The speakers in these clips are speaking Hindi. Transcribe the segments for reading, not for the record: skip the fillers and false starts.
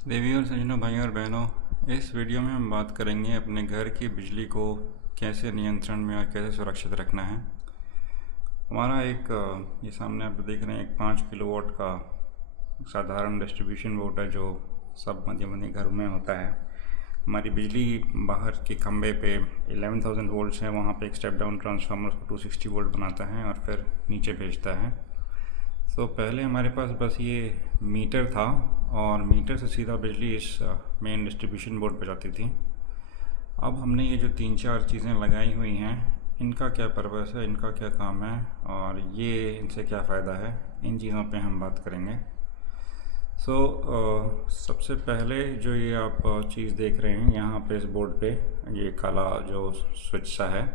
देवियों और सज्जनों, भाइयों और बहनों, इस वीडियो में हम बात करेंगे अपने घर की बिजली को कैसे नियंत्रण में और कैसे सुरक्षित रखना है। हमारा ये सामने आप देख रहे हैं, एक 5 किलोवाट का साधारण डिस्ट्रीब्यूशन बोर्ड है जो सब मध्य मध्य घर में होता है। हमारी बिजली बाहर के खंबे पे 11,000 वोल्ट्स है, वहाँ पे एक स्टेप डाउन ट्रांसफार्मर को 260 वोल्ट बनाता है और फिर नीचे भेजता है। पहले हमारे पास बस ये मीटर था और मीटर से सीधा बिजली इस मेन डिस्ट्रीब्यूशन बोर्ड पर जाती थी। अब हमने ये जो 3-4 चीज़ें लगाई हुई हैं, इनका क्या पर्पस है, इनका क्या काम है और ये इनसे क्या फ़ायदा है, इन चीज़ों पे हम बात करेंगे। सबसे पहले जो ये आप चीज़ देख रहे हैं यहाँ पे इस बोर्ड पे, ये काला जो स्विच सा है,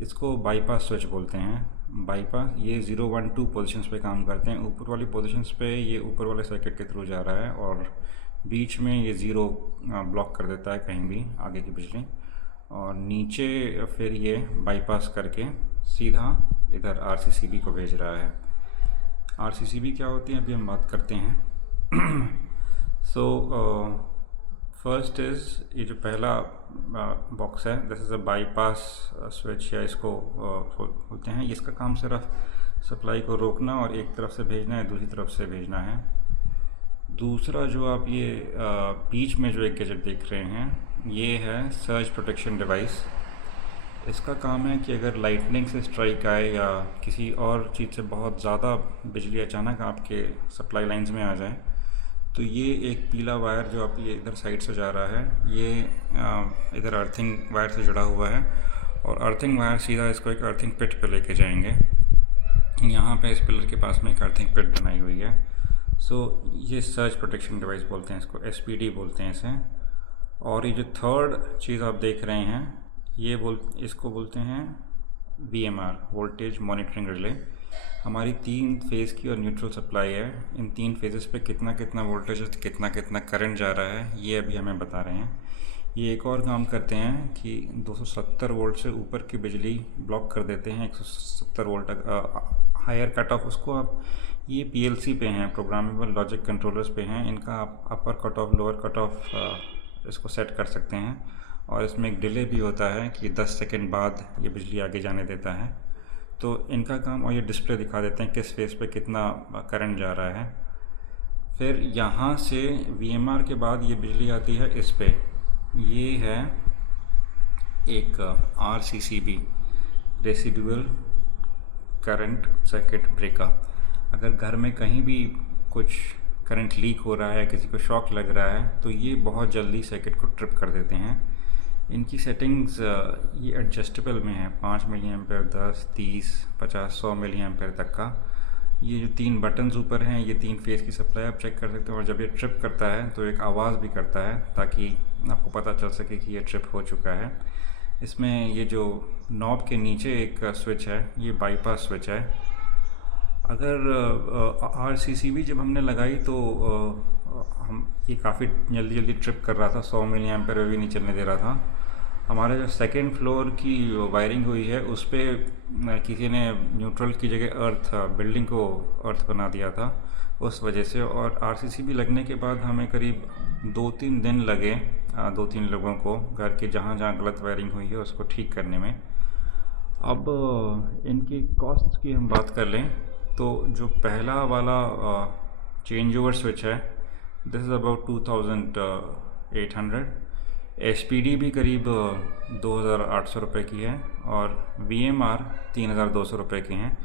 इसको बाईपास स्विच बोलते हैं। बाईपास ये 0, 1, 2 पोजीशंस पे काम करते हैं। ऊपर वाली पोजीशंस पे ये ऊपर वाले सर्किट के थ्रू जा रहा है और बीच में ये 0 ब्लॉक कर देता है कहीं भी आगे की बिजली, और नीचे फिर ये बाईपास करके सीधा इधर आरसीसीबी को भेज रहा है। आरसीसीबी क्या होती है अभी हम बात करते हैं। फर्स्ट इज़ ये जो पहला बॉक्स है, this is a bypass switch, या इसको बोलते हैं। इसका काम सिर्फ सप्लाई को रोकना और एक तरफ से भेजना है, दूसरी तरफ से भेजना है। दूसरा जो आप ये बीच में जो एक गैजेट देख रहे हैं, ये है सर्ज प्रोटेक्शन डिवाइस। इसका काम है कि अगर लाइटनिंग से स्ट्राइक आए या किसी और चीज़ से बहुत ज़्यादा बिजली अचानक आपके सप्लाई लाइंस में आ जाए, तो ये एक पीला वायर जो आप ये इधर साइड से जा रहा है, ये इधर अर्थिंग वायर से जुड़ा हुआ है और अर्थिंग वायर सीधा इसको एक अर्थिंग पिट पे लेके जाएंगे। यहाँ पे इस पिलर के पास में एक अर्थिंग पिट बनाई हुई है। ये सर्ज प्रोटेक्शन डिवाइस बोलते हैं इसको, एसपीडी बोलते हैं इसे। और ये जो थर्ड चीज़ आप देख रहे हैं, इसको बोलते हैं वीएमआर, वोल्टेज मॉनिटरिंग रिले। हमारी 3 फेज़ की और न्यूट्रल सप्लाई है। इन 3 फेजेस पे कितना कितना वोल्टेज, कितना कितना करंट जा रहा है, ये अभी हमें बता रहे हैं। ये एक और काम करते हैं कि 270 वोल्ट से ऊपर की बिजली ब्लॉक कर देते हैं। 170 वोल्ट हायर कट ऑफ, उसको आप ये पीएलसी पे हैं, प्रोग्रामेबल लॉजिक कंट्रोलर्स पे हैं। इनका आप upper cut off, lower cut off इसको सेट कर सकते हैं। और इसमें एक डिले भी होता है कि 10 सेकंड बाद ये बिजली आगे जाने देता है। तो इनका काम, और ये डिस्प्ले दिखा देते हैं किस फेज़ पे कितना करंट जा रहा है। फिर यहाँ से वीएमआर के बाद ये बिजली आती है इस पे, ये है एक RCCB, residual current circuit breaker. अगर घर में कहीं भी कुछ करंट लीक हो रहा है, किसी को शॉक लग रहा है, तो ये बहुत जल्दी सर्किट को ट्रिप कर देते हैं। इनकी सेटिंग्स ये एडजस्टेबल में है, 5 मिली एम्पेयर, 10, 30, 50, 100 मिली एम्पेयर तक का। ये जो 3 बटन्स ऊपर हैं, ये 3 फेज़ की सप्लाई आप चेक कर सकते हो। और जब ये ट्रिप करता है तो एक आवाज़ भी करता है ताकि आपको पता चल सके कि ये ट्रिप हो चुका है। इसमें ये जो नॉब के नीचे एक स्विच है, ये बाईपास स्विच है। अगर आरसीसीबी जब हमने लगाई तो हम ये काफ़ी जल्दी जल्दी ट्रिप कर रहा था, 100 मिली एम्पेयर भी नहीं चलने दे रहा था। हमारे जो सेकेंड फ्लोर की वायरिंग हुई है, उस पर किसी ने न्यूट्रल की जगह अर्थ, बिल्डिंग को अर्थ बना दिया था उस वजह से। और आरसीसीबी लगने के बाद हमें करीब 2-3 दिन लगे 2-3 लोगों को घर के जहाँ जहाँ गलत वायरिंग हुई है उसको ठीक करने में। अब इनकी कॉस्ट की हम बात कर लें तो जो पहला वाला चेंज ओवर स्विच है, दिस इज़ अबाउट 2,800। एसपीडी भी करीब 2,800 रुपये की है और वीएमआर 3,200 रुपये की हैं।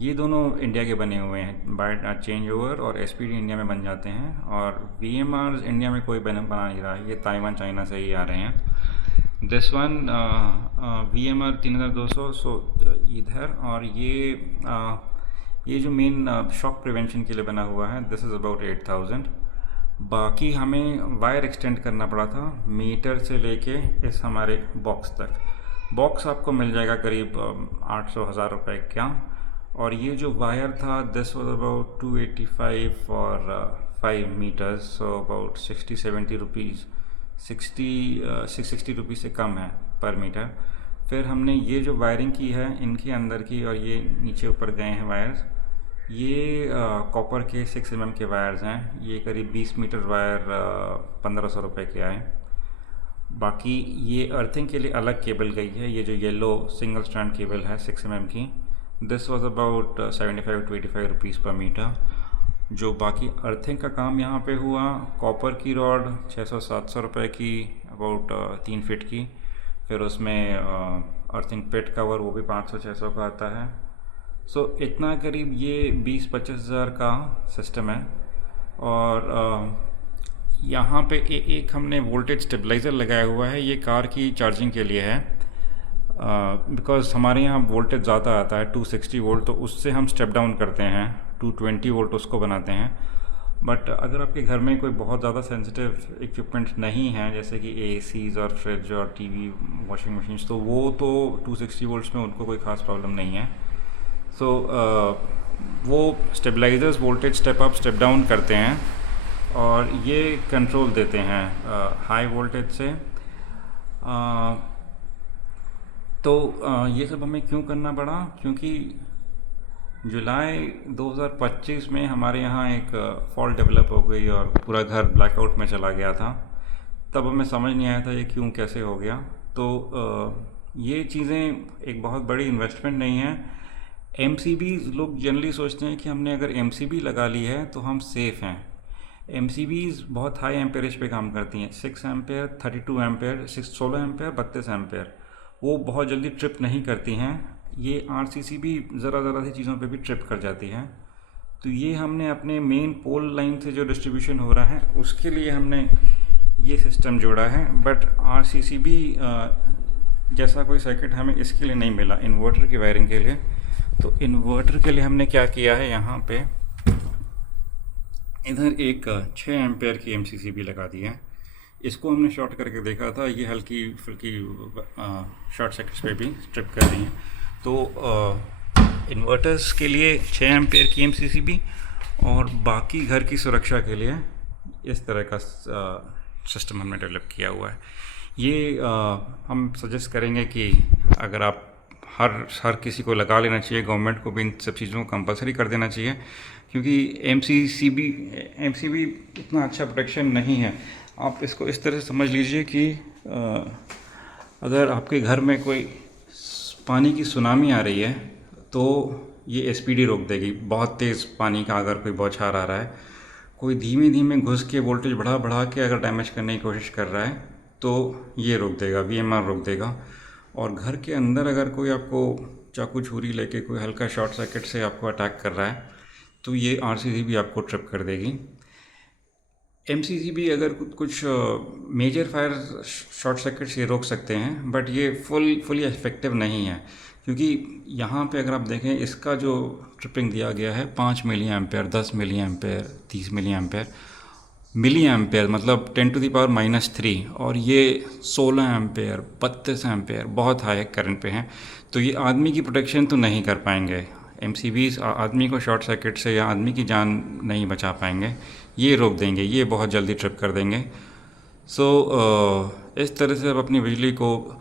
ये दोनों इंडिया के बने हुए हैं। बाय चेंज ओवर और एसपीडी इंडिया में बन जाते हैं और वीएमआर इंडिया में कोई बना नहीं रहा है, ये ताइवान चाइना से ही आ रहे हैं। दिस वन वीएमआर 3,200 इधर। और ये जो मेन शॉक प्रिवेंशन के लिए बना हुआ है, दिस इज़ अबाउट 8,000। बाकी हमें वायर एक्सटेंड करना पड़ा था मीटर से लेके इस हमारे बॉक्स तक। बॉक्स आपको मिल जाएगा करीब 800-1,000 रुपये का। और ये जो वायर था, दिस वाज अबाउट 285 और 5 metres, so about 60-70 rupees, 660 rupees से कम है पर मीटर। फिर हमने ये जो वायरिंग की है इनके अंदर की, और ये नीचे ऊपर गए हैं वायर्स, ये कॉपर के 6 mm के वायर्स हैं। ये करीब 20 मीटर वायर 1500 रुपये के आए। बाकी ये अर्थिंग के लिए अलग केबल गई है। ये जो येलो सिंगल स्ट्रैंड केबल है 6 mm की, this was about 75 to 85 rupees पर मीटर। जो बाकी अर्थिंग का काम यहाँ पे हुआ, कॉपर की रॉड 600-700 रुपये की, अबाउट 3 फीट की। फिर उसमें अर्थिंग पेट कवर, वो भी 500-600 का आता है। सो इतना करीब ये 20-25 हज़ार का सिस्टम है। और यहाँ पे एक हमने वोल्टेज स्टेबलाइज़र लगाया हुआ है। ये कार की चार्जिंग के लिए है, बिकॉज़ हमारे यहाँ वोल्टेज ज़्यादा आता है 260 वोल्ट, तो उससे हम स्टेप डाउन करते हैं 220 वोल्ट उसको बनाते हैं। बट अगर आपके घर में कोई बहुत ज़्यादा सेंसिटिव इक्विपमेंट नहीं है, जैसे कि एसीज़ और फ्रिज और टीवी, वॉशिंग मशीन्स, तो वो तो 260 वोल्ट्स में उनको कोई ख़ास प्रॉब्लम नहीं है। सो वो stabilisers voltage step up step down करते हैं और ये कंट्रोल देते हैं हाई वोल्टेज से। तो ये सब हमें क्यों करना पड़ा? क्योंकि जुलाई 2025 में हमारे यहाँ एक फॉल्ट डेवलप हो गई और पूरा घर ब्लैकआउट में चला गया था। तब हमें समझ नहीं आया था ये क्यों कैसे हो गया। तो ये चीज़ें एक बहुत बड़ी इन्वेस्टमेंट नहीं है। एमसीबी, लोग जनरली सोचते हैं कि हमने अगर एमसीबी लगा ली है तो हम सेफ़ हैं। एमसीबीज़ बहुत हाई एम्पेरेज पे काम करती हैं, 6 एम्पेयर, 32 एम्पेयर, 16 एम्पेयर, 32 एम्पेयर। वो बहुत जल्दी ट्रिप नहीं करती हैं। ये आरसीसी भी ज़रा सी चीज़ों पे भी ट्रिप कर जाती है। तो ये हमने अपने मेन पोल लाइन से जो डिस्ट्रीब्यूशन हो रहा है उसके लिए हमने ये सिस्टम जोड़ा है। बट आरसीसी भी जैसा कोई सर्किट हमें इसके लिए नहीं मिला, इन्वर्टर की वायरिंग के लिए। तो इन्वर्टर के लिए हमने क्या किया है, यहाँ पे इधर एक 6 एम्पेयर की एमसीसी भी लगा दी है। इसको हमने शॉर्ट करके देखा था, ये हल्की फुल्की शॉर्ट सर्किट्स पे भी ट्रिप कर रही हैं। तो इन्वर्टर्स के लिए 6 एम्पेयर की एमसीसी भी, और बाकी घर की सुरक्षा के लिए इस तरह का सिस्टम हमने डेवलप किया हुआ है। ये हम सजेस्ट करेंगे कि अगर आप हर किसी को लगा लेना चाहिए, गवर्नमेंट को भी इन सब चीज़ों को कंपलसरी कर देना चाहिए, क्योंकि एमसीबी इतना अच्छा प्रोटेक्शन नहीं है। आप इसको इस तरह से समझ लीजिए कि अगर आपके घर में कोई पानी की सुनामी आ रही है तो ये एसपीडी रोक देगी। बहुत तेज़ पानी का अगर कोई बौछार आ रहा है, कोई धीमे धीमे घुस के वोल्टेज बढ़ा बढ़ा के अगर डैमेज करने की कोशिश कर रहा है तो ये रोक देगा, वीएमआर रोक देगा। और घर के अंदर अगर कोई आपको चाकू छुरी लेके कोई हल्का शॉर्ट सर्किट से आपको अटैक कर रहा है तो ये आरसीसी भी आपको ट्रिप कर देगी। एमसीसी भी अगर कुछ मेजर फायर शॉर्ट सर्किट से रोक सकते हैं, बट ये फुली इफेक्टिव नहीं है। क्योंकि यहाँ पे अगर आप देखें, इसका जो ट्रिपिंग दिया गया है 5 milliampere, 10 milliampere, 30 milliampere, milliampere मतलब 10⁻³ और ये 16 एम्पेयर, 32 एम्पेयर, बहुत हाई करंट पे हैं। तो ये आदमी की प्रोटेक्शन तो नहीं कर पाएंगे। एमसीबीज़ आदमी को शॉर्ट सर्किट से या आदमी की जान नहीं बचा पाएंगे, ये रोक देंगे, ये बहुत जल्दी ट्रिप कर देंगे। सो इस तरह से आप अपनी बिजली को,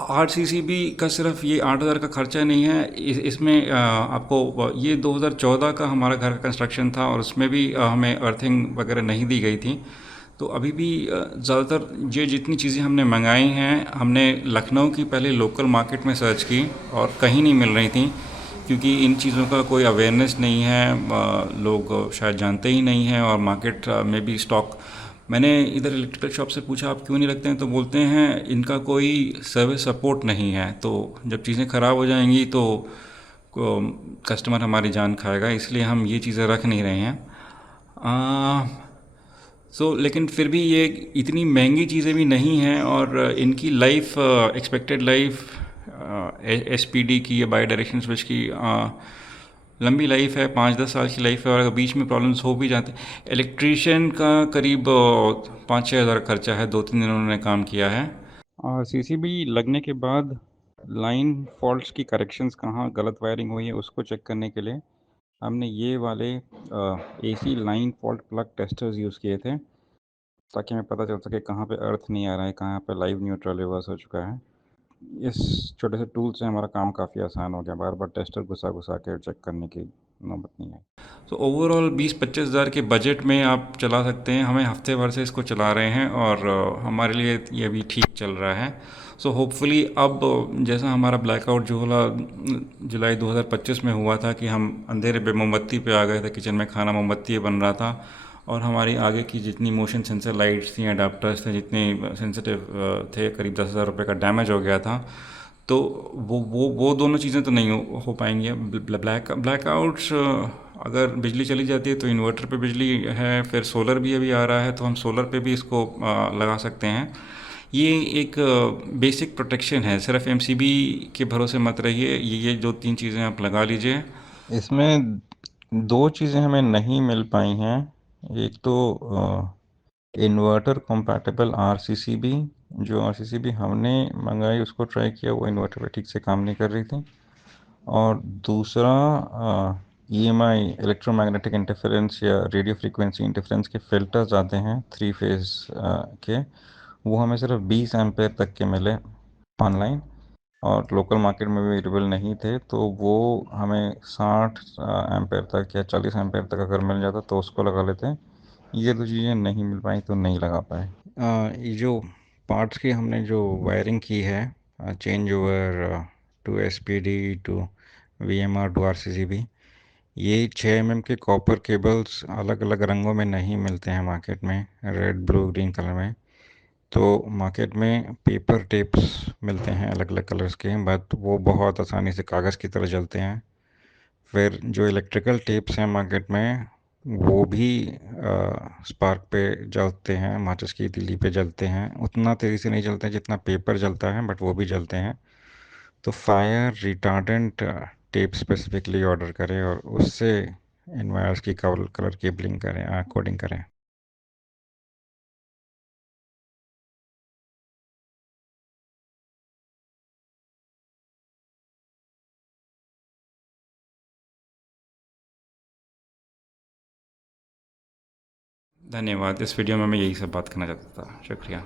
आरसीसीबी का सिर्फ ये 8,000 का खर्चा नहीं है। इसमें आपको ये 2014 का हमारा घर का कंस्ट्रक्शन था और उसमें भी हमें अर्थिंग वगैरह नहीं दी गई थी। तो अभी भी ज़्यादातर ये जितनी चीज़ें हमने मंगाई हैं, हमने लखनऊ की पहले लोकल मार्केट में सर्च की और कहीं नहीं मिल रही थी, क्योंकि इन चीज़ों का कोई अवेयरनेस नहीं है, लोग शायद जानते ही नहीं हैं। और मार्केट में भी स्टॉक, मैंने इधर इलेक्ट्रिकल शॉप से पूछा आप क्यों नहीं रखते हैं, तो बोलते हैं इनका कोई सर्विस सपोर्ट नहीं है। तो जब चीज़ें ख़राब हो जाएंगी तो कस्टमर हमारी जान खाएगा, इसलिए हम ये चीज़ें रख नहीं रहे हैं। लेकिन फिर भी ये इतनी महंगी चीज़ें भी नहीं हैं और इनकी लाइफ, एक्सपेक्टेड लाइफ एसपीडी की या बाई डायरेक्शन स्विच की लंबी लाइफ है, 5-10 साल की लाइफ है। और अगर बीच में प्रॉब्लम्स हो भी जाते, इलेक्ट्रीशियन का करीब 5-6 हज़ार खर्चा है, 2-3 दिन उन्होंने काम किया है। और सीसीबी लगने के बाद लाइन फॉल्ट्स की करेक्शंस, कहाँ गलत वायरिंग हुई है उसको चेक करने के लिए हमने ये वाले AC line fault plug testers use किए थे, ताकि हमें पता चल सके कहाँ पे अर्थ नहीं आ रहा है, कहाँ पे लाइव न्यूट्रल रिवर्स हो चुका है। इस छोटे से टूल से हमारा काम काफ़ी आसान हो गया, बार बार टेस्टर घुसा घुसा के चेक करने की नौबत नहीं है। तो ओवरऑल 20-25 हज़ार के बजट में आप चला सकते हैं। हमें हफ्ते भर से इसको चला रहे हैं और हमारे लिए ये भी ठीक चल रहा है। सो होपफुली अब जैसा हमारा ब्लैकआउट जो होला जुलाई 2025 में हुआ था कि हम अंधेरे पे मोमबत्ती पे आ गए थे, किचन में खाना मोमबत्ती पे बन रहा था और हमारी आगे की जितनी मोशन सेंसर लाइट्स थी, अडाप्टर्स थे, जितने सेंसिटिव थे, करीब 10,000 रुपये का डैमेज हो गया था। तो वो दोनों चीज़ें तो नहीं हो पाएंगी। ब्लैकआउट्स अगर बिजली चली जाती है तो इन्वर्टर पे बिजली है, फिर सोलर भी अभी आ रहा है तो हम सोलर पे भी इसको लगा सकते हैं। ये एक बेसिक प्रोटेक्शन है, सिर्फ एमसीबी के भरोसे मत रहिए। ये जो 3 चीज़ें आप लगा लीजिए। इसमें दो चीज़ें हमें नहीं मिल पाई हैं। एक तो इन्वर्टर compatible RCCB, जो RCCB हमने मंगाई उसको ट्राई किया, वो इन्वर्टर पे ठीक से काम नहीं कर रही थी। और दूसरा EMI इलेक्ट्रोमैग्नेटिक इंटरफेरेंस या रेडियो फ्रीक्वेंसी इंटरफेरेंस के फिल्टर्स आते हैं 3 फेज़ के, वो हमें सिर्फ 20 एम्पेयर तक के मिले ऑनलाइन और लोकल मार्केट में भी अवेलेबल नहीं थे। तो वो हमें 60 एम्पेयर तक या 40 एम्पेयर तक अगर मिल जाता तो उसको लगा लेते हैं। ये दो चीज़ें नहीं मिल पाई तो नहीं लगा पाए। ये जो पार्ट्स की हमने जो वायरिंग की है, change over to SPD to VMR to RCCB, ये 6 mm के कॉपर केबल्स अलग अलग रंगों में नहीं मिलते हैं मार्केट में, रेड ब्लू ग्रीन कलर में। तो मार्केट में पेपर टेप्स मिलते हैं अलग अलग कलर्स के, बट वो बहुत आसानी से कागज़ की तरह जलते हैं। फिर जो इलेक्ट्रिकल टेप्स हैं मार्केट में, वो भी स्पार्क पे जलते हैं, माचिस की तीली पे जलते हैं। उतना तेज़ी से नहीं जलते हैं जितना पेपर जलता है, बट वो भी जलते हैं। तो fire retardant tape specifically order करें और उससे इन वायर्स की कलर केबलिंग करें, कोडिंग करें। धन्यवाद। इस वीडियो में मैं यही सब बात करना चाहता था। शुक्रिया।